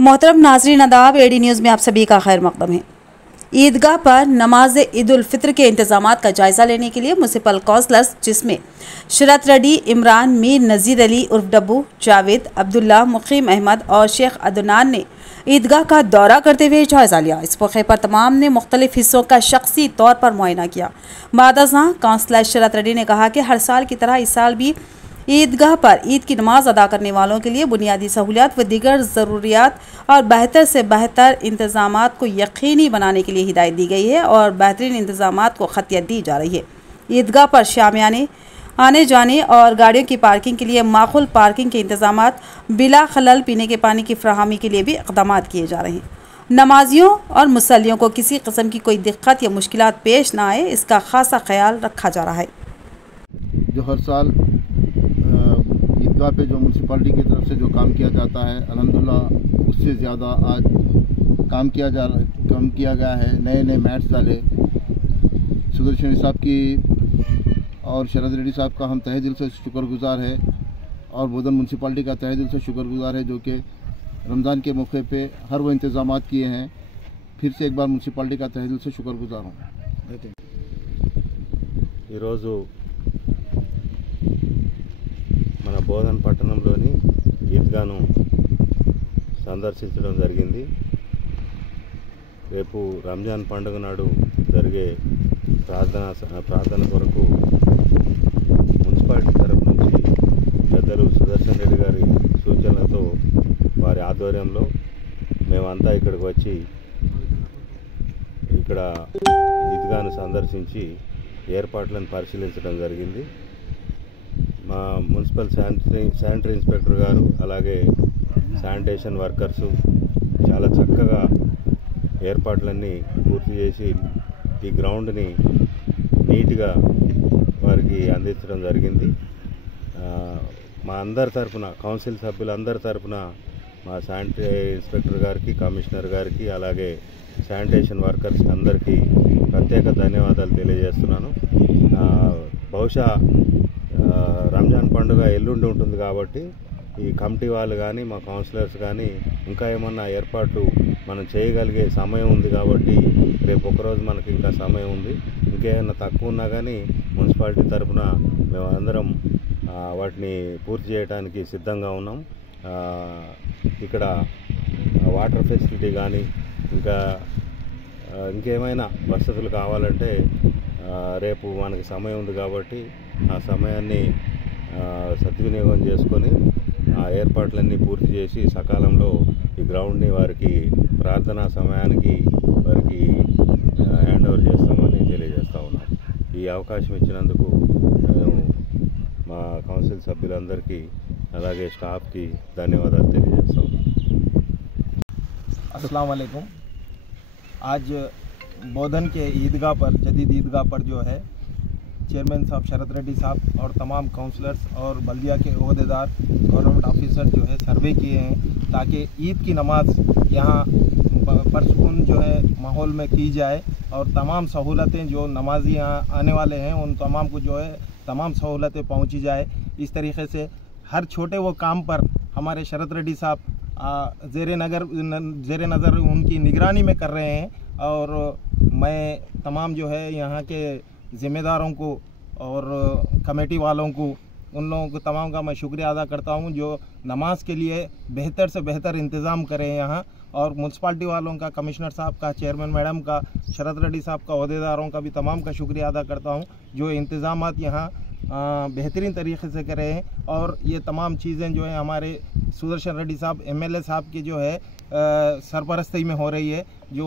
मोहतरम नाज़रीन आदाब, एडी न्यूज़ में आप सभी का खैर मकदम है। ईदगाह पर नमाज ईद उल फित्र के इंतजामात का जायज़ा लेने के लिए म्युनिसिपल काउंसलर्स जिसमें शरत रेड्डी, इमरान, मीर नज़ीर अली उर्फ डब्बू, जावेद, अब्दुल्ला, मुकीम अहमद और शेख अदनान ने ईदगाह का दौरा करते हुए जायज़ा लिया। इस मौके पर तमाम ने मुख्तलिफ हिस्सों का शख्सी तौर पर मुआयना किया। बादशाह काउंसलर शरत रेड्डी ने कहा कि हर साल की तरह इस साल भी ईदगाह पर ईद की नमाज अदा करने वालों के लिए बुनियादी सहूलियात व दीगर ज़रूरियात और बेहतर से बेहतर इंतज़ामात को यकीनी बनाने के लिए हिदायत दी गई है और बेहतरीन इंतज़ामात को खतियत दी जा रही है। ईदगाह पर शामियाने, आने जाने और गाड़ियों की पार्किंग के लिए माकूल पार्किंग के इंतज़ामात, बिला खलल पीने के पानी की फराहमी के लिए भी इक़दामात किए जा रहे हैं। नमाजियों और मुसल्लियों को किसी किस्म की कोई दिक्कत या मुश्किलात पेश ना आए, इसका खासा ख्याल रखा जा रहा है। जो हर साल ईदगाह पे जो म्यूनसिपालिटी की तरफ से जो काम किया जाता है, अल्हम्दुलिल्लाह उससे ज़्यादा आज काम किया गया है। नए नए मैट्स डाले। सुदर्शन साहब की और शरत रेड्डी साहब का हम तहे दिल से शुक्रगुजार है और बोधन म्यूनसिपालिटी का तहे दिल से शुक्रगुजार है जो कि रमज़ान के मौके पे हर वो इंतज़ामात किए हैं। फिर से एक बार म्यूनसिपालिटी का तहे दिल से शुक्रगुजार हूँ। మన బోధన్ పట్టణంలోని ఈద్గాను సందర్శించడం జరిగింది। రేపు రంజాన్ పండుగ నాడు జరిగే ప్రార్థన కొరకు మున్సిపాలిటీ తరఫు నుంచి పెద్దలు సుదర్శన్ రెడ్డి గారి సూచనలతో వారి ఆధ్వర్యంలో మేమంతా ఇక్కడికి వచ్చి ఇక్కడ ఈద్గాను సందర్శించి ఏర్పాట్లను పరిశీలించడం జరిగింది। మా మున్సిపల్ శానిటరీ ఇన్స్పెక్టర్ గారు అలాగే శానిటేషన్ వర్కర్సు చాలా చక్కగా ఏర్పాట్లన్నీ పూర్తి చేసి ఈ గ్రౌండ్ని నీట్గా వారికి అందించడం జరిగింది। మా అందరి తరఫున కౌన్సిల్ సభ్యులందరి తరఫున మా శానిటరీ ఇన్స్పెక్టర్ గారికి, కమిషనర్ గారికి అలాగే శానిటేషన్ వర్కర్స్ అందరికీ ప్రత్యేక ధన్యవాదాలు తెలియజేస్తున్నాను। బహుశా రంజాన్ పండుగ ఎల్లుండి ఉంటుంది కాబట్టి ఈ కమిటీ వాళ్ళు కానీ మా కౌన్సిలర్స్ కానీ ఇంకా ఏమన్నా ఏర్పాట్లు మనం చేయగలిగే సమయం ఉంది కాబట్టి రేపు ఒకరోజు మనకి ఇంకా సమయం ఉంది। ఇంకేమైనా తక్కువ ఉన్నా కానీ మున్సిపాలిటీ తరఫున మేము అందరం వాటిని పూర్తి చేయడానికి సిద్ధంగా ఉన్నాం। ఇక్కడ వాటర్ ఫెసిలిటీ కానీ ఇంకేమైనా వసతులు కావాలంటే రేపు మనకి సమయం ఉంది కాబట్టి ఆ సమయాన్ని సద్వినియోగం చేసుకొని ఆ ఏర్పాట్లన్నీ పూర్తి చేసి సకాలంలో ఈ గ్రౌండ్ని వారికి ప్రార్థనా సమయానికి వారికి హ్యాండ్ ఓవర్ చేస్తామని తెలియజేస్తా ఉన్నాం। ఈ అవకాశం ఇచ్చినందుకు మేము మా కౌన్సిల్ సభ్యులందరికీ అలాగే స్టాఫ్కి ధన్యవాదాలు తెలియజేస్తా ఉన్నాం। अस्सलाम वालेकुम। आज बोधन के ईदगाह पर, जदीद ईदगाह पर जो है चेयरमैन साहब शरत रेड्डी साहब और तमाम काउंसलर्स और बल्दिया के ओहदेदार, गवर्नमेंट ऑफिसर जो है सर्वे किए हैं ताकि ईद की नमाज यहाँ परसुकून जो है माहौल में की जाए और तमाम सहूलतें जो नमाजी यहाँ आने वाले हैं उन तमाम को जो है तमाम सहूलतें पहुँची जाए। इस तरीके से हर छोटे वो काम पर हमारे शरत रेड्डी साहब ज़ेरे नज़र उनकी निगरानी में कर रहे हैं और मैं तमाम जो है यहाँ के ज़िम्मेदारों को और कमेटी वालों को, उन लोगों को तमाम का मैं शुक्रिया अदा करता हूँ जो नमाज के लिए बेहतर से बेहतर इंतज़ाम करें यहाँ। और म्यूनसिपाल्टी वालों का, कमिश्नर साहब का, चेयरमैन मैडम का, शरत रेड्डी साहब का, ओहदेदारों का भी तमाम का शुक्रिया अदा करता हूँ जो इंतज़ामात यहाँ बेहतरीन तरीके से करें हैं। और ये तमाम चीज़ें जो है हमारे सुदर्शन रेड्डी साहब MLA साहब की जो है सरपरस्ती में हो रही है, जो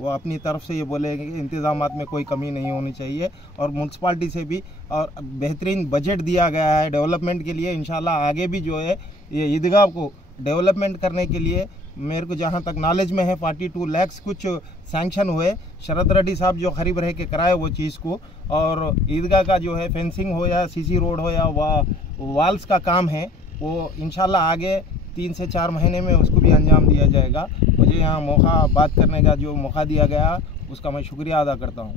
वो अपनी तरफ से ये बोलेंगे कि इंतज़ामात में कोई कमी नहीं होनी चाहिए। और म्यूनसिपाल्टी से भी और बेहतरीन बजट दिया गया है डेवलपमेंट के लिए। इंशाल्लाह आगे भी जो है ये ईदगाह को डेवलपमेंट करने के लिए मेरे को जहाँ तक नॉलेज में है 42 लाख कुछ सैंक्शन हुए। शरत रेड्डी साहब जो खरीब रह के कराए वो चीज़ को, और ईदगाह का जो है फेंसिंग हो या CC रोड हो या वाल्स का काम है वो इंशाल्लाह आगे 3 से 4 महीने में उसको भी अंजाम दिया जाएगा। मुझे यहाँ बात करने का जो मौका दिया गया उसका मैं शुक्रिया अदा करता हूँ।